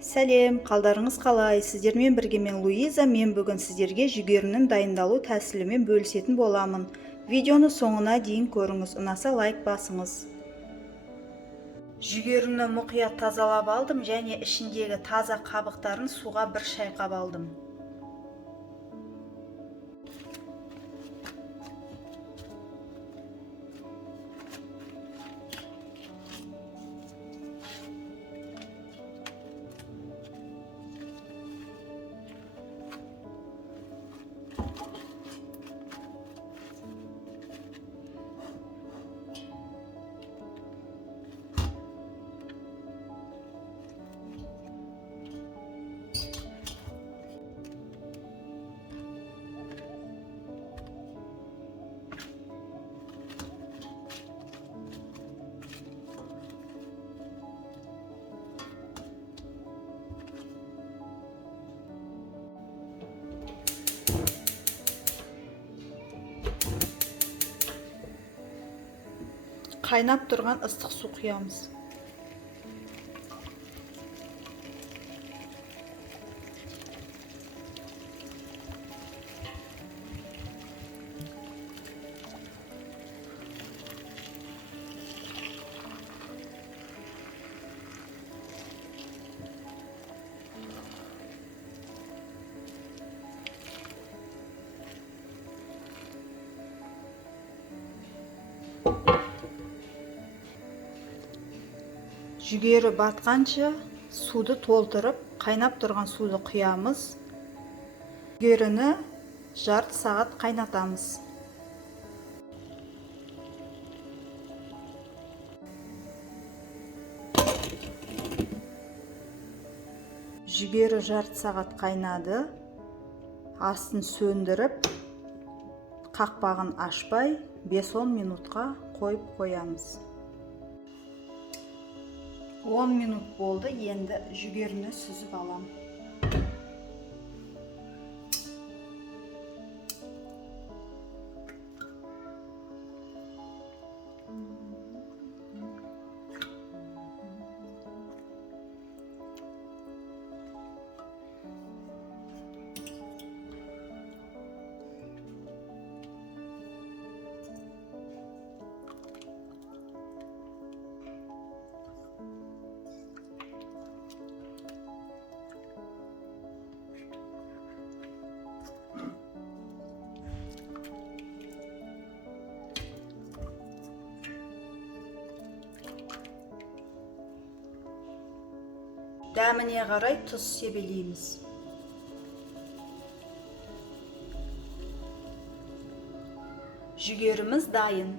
Сәлем, қалдарыңыз қалай? Сіздермен бірге мен Луиза. Мен бүгін сіздерге жүгерінің дайындалу тәсілімен бөлісетін боламын. Видеоны соңына дейін көріңіз, ұнаса лайк басыңыз. Жүгеріні мұқият тазалап алдым және ішіндегі таза қабықтарын суға бір шайқап алдым. Қайнап тұрған ыстық су құямыз. Жүгері батқанша суды толтырып, қайнап тұрған суды құямыз. Жүгеріні жарты сағат қайнатамыз. Жүгері жарты сағат қайнады. Астын сөндіріп, қақпағын ашпай 5-10 минутқа қойып қоямыз. 10 минут болды, енді жүгеріні сүзіп алам. Дәміне қарай тұз себелейміз. Жүгеріміз дайын.